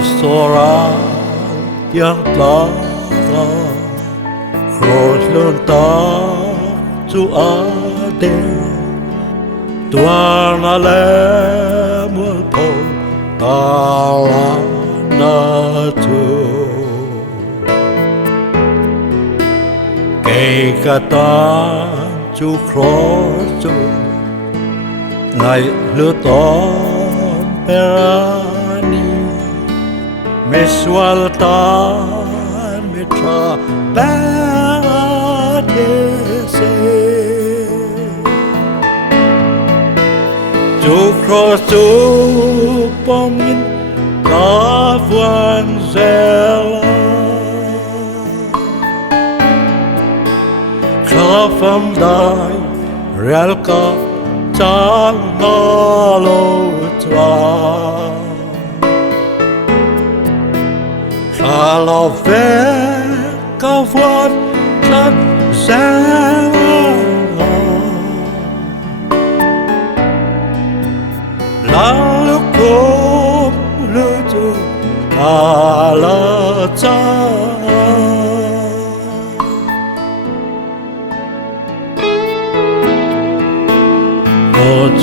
sora yang tlaga Cross lun ta tu ade Tuana le mul po ta na tu Kay kata chu cross tu Ngày lửa tóm perani Me sualtan me tra badese Tu cross tu pomin kavuan zela Klafam dai relka Tal malo twa Kala ve kavot tat zela Lalu kum lutu kala ta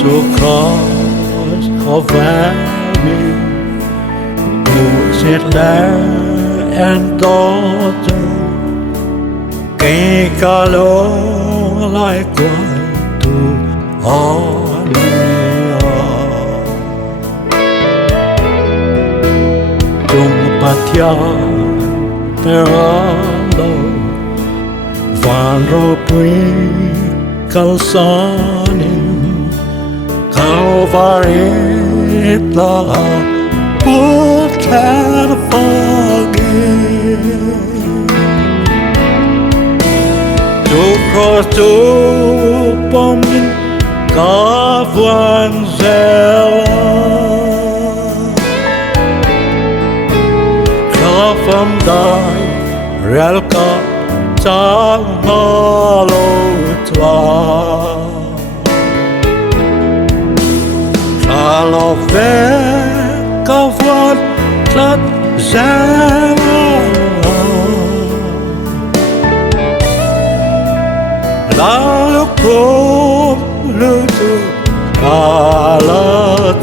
To cross cover me Who sit there and daughter Kay kalo like one to honor Tung patya perando Van ropui kalsanin Calvary the put can forgive To cross to pomin kavuan zela Kafam dai relka tal malo twa Kala ve kavot tat zela Lalu kum lutu kala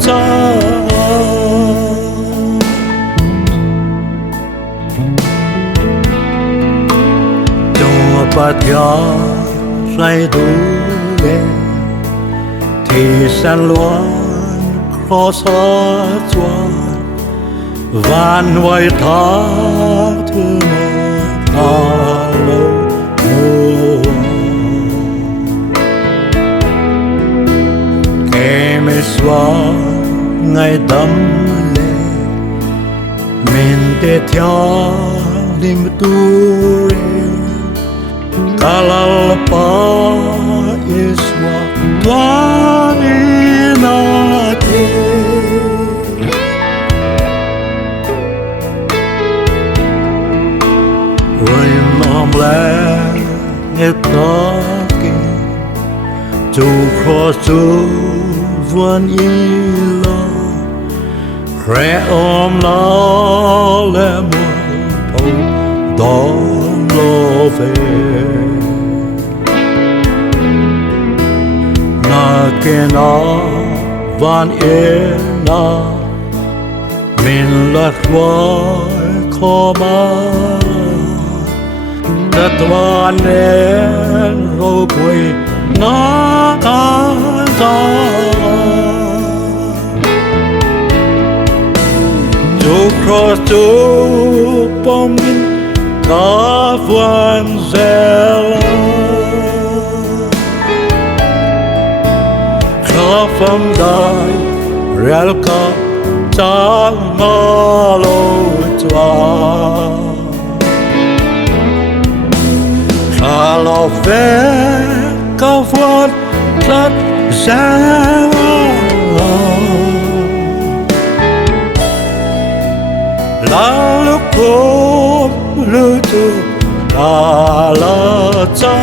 ta Dua patya sai du le Thì san loan Cross chuan van vay tha thư ta lo Kê me xóa ngày đâm lệ Mình tê theo lim tu rê Kalal pa iswa tuan inate Nghe taki Tu cross tu vuan ila Kre la le mo po Don lo ve Na kena van ena Min la khwai khoma Tatuan en robui na kanta Tu cross tu pomin kavuan zela Kafam dai relka tal malo twa Kala ve kavot tat zela Lalu kum lutu kala ta